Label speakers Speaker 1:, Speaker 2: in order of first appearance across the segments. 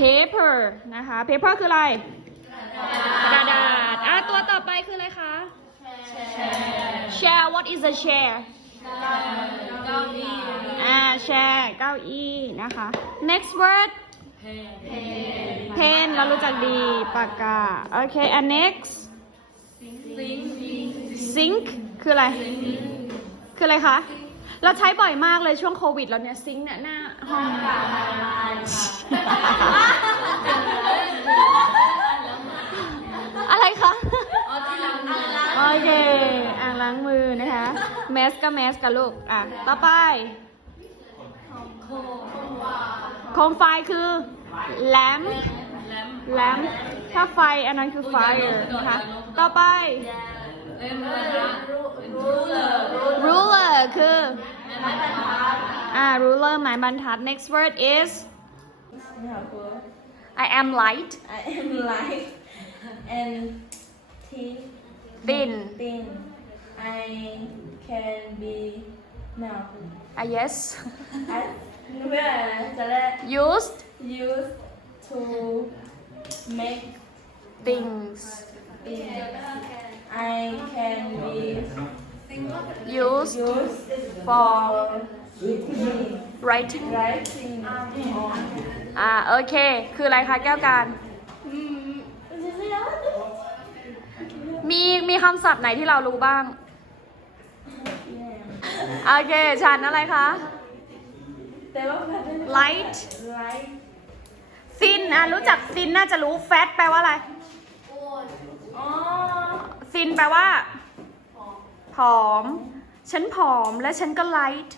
Speaker 1: paper นะคะ paper คืออะไร กระดาษอะตัวต่อไปคืออะไรคะ share what is a share อ่า share เก้าอี้นะคะ next word pen เรารู้จักดีปากกา โอเค and next sink คืออะไร คืออะไรคะ เราใช้บ่อยมากเลยช่วงโควิดแล้วเนี่ยซิงค์เนี่ยหน้าห้องอะไรคะโอเคอ่างล้างมือนะคะแมสก็แมสกับลูกอะต่อไปโคมไฟคือ lamp lamp ถ้าไฟอันนั้นคือ fire นะคะต่อไป ruler คือ อ่า ruler หมายบรรทัด next word is I am light
Speaker 2: I am light and thin.
Speaker 1: thin
Speaker 2: thin. I can be no.
Speaker 1: ah yes
Speaker 2: I where that
Speaker 1: used
Speaker 2: used to make
Speaker 1: things
Speaker 2: things. I can be
Speaker 1: used
Speaker 2: used
Speaker 1: for
Speaker 2: for
Speaker 1: writing
Speaker 2: writing on
Speaker 1: อ่าโอเค คืออะไรคะแก้วการ มีมีคำศัพท์ไหนที่เรารู้บ้าง โอเคฉันอะไรคะ
Speaker 2: แต่ว่ามันเป็น
Speaker 1: light
Speaker 2: light
Speaker 1: thin อะรู้จัก thin น่าจะรู้ fat แปลว่าอะไร
Speaker 2: อ๋อ
Speaker 1: thin แปลว่าผอม ฉันผอมและฉันก็ light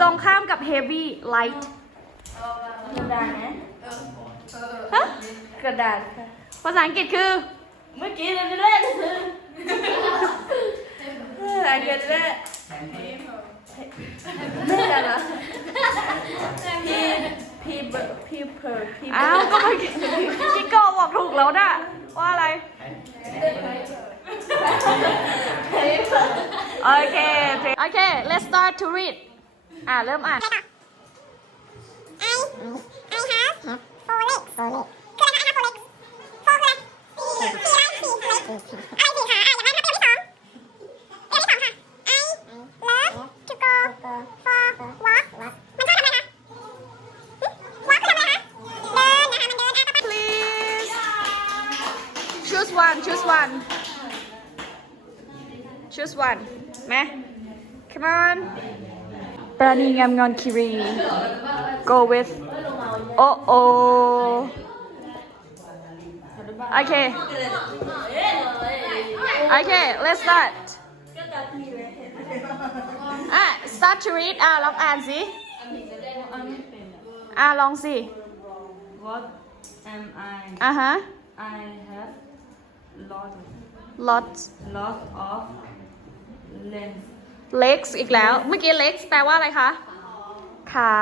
Speaker 1: ตรงข้ามกับ heavy light
Speaker 2: กระดาษนะ
Speaker 1: ฮะ
Speaker 2: กระดาษค่ะ
Speaker 1: ภาษาอังกฤษคือ
Speaker 2: เมื่อกี้เราจะเล่นเอออะไรกันเล่นเล่นกันเหรอพี่พี่เบอร์พี่เพอร์พี่เบอ
Speaker 1: อ้าว
Speaker 2: ร์
Speaker 1: ก็เมื่อกี้พี่โก บอกถูกแล้วนะว่าอะไร โอเค โอเค let's start to read อ่าเริ่มอ่าน please one choose one choose one มา come on ปราณีงามงอนคิรี go with โอโอโอเค โอเค let's start อ่ะ start to read อ่ะ ลองอ่านสิ อ่ะ ลองสิ
Speaker 2: What am I
Speaker 1: อ่ะฮะ
Speaker 2: I have Lot
Speaker 1: lots
Speaker 2: lot of lens
Speaker 1: legs อีกแล้ว เมื่อกี้ legs แปลว่าอะไรคะ ขา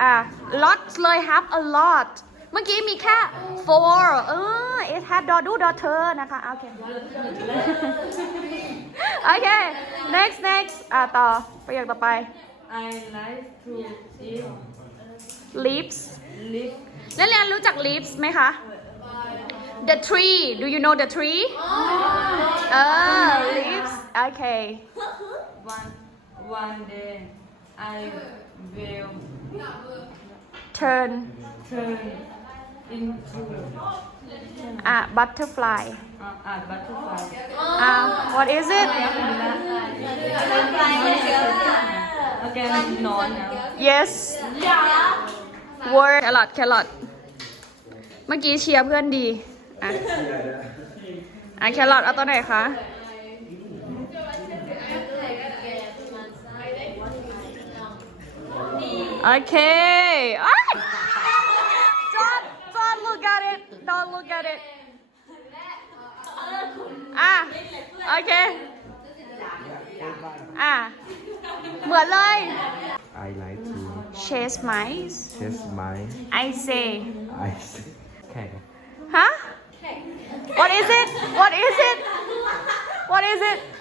Speaker 1: อะ lots เลย have a lot เมื่อกี้มีแค่ four เออ it had daughter daughter นะคะ โอเค โอเค next next อะ ต่อ ประโยคต่อไป
Speaker 2: I like to eat
Speaker 1: leaves
Speaker 2: lip
Speaker 1: นักเรียนรู้จัก leaves ไหมคะ the tree do you know the tree เออ leaves โอเค
Speaker 2: one one day I will
Speaker 1: turn
Speaker 2: turn into
Speaker 1: อ่ะ butterfly
Speaker 2: uh, a butterfly
Speaker 1: อ่ะ what is it
Speaker 2: again นอนนะ
Speaker 1: yes word carrot carrot เมื่อกี้เชียร์เพื่อนดี อะอะ carrot เอาตัวไหนคะ โอเคอ้าย don't don't look at it don't look at it อะโอเค อะ เหมือนเลย
Speaker 3: I like to
Speaker 1: chase mice
Speaker 3: test my
Speaker 1: I say
Speaker 3: eyes. แข่ง
Speaker 1: huh what is it? What is it? What is it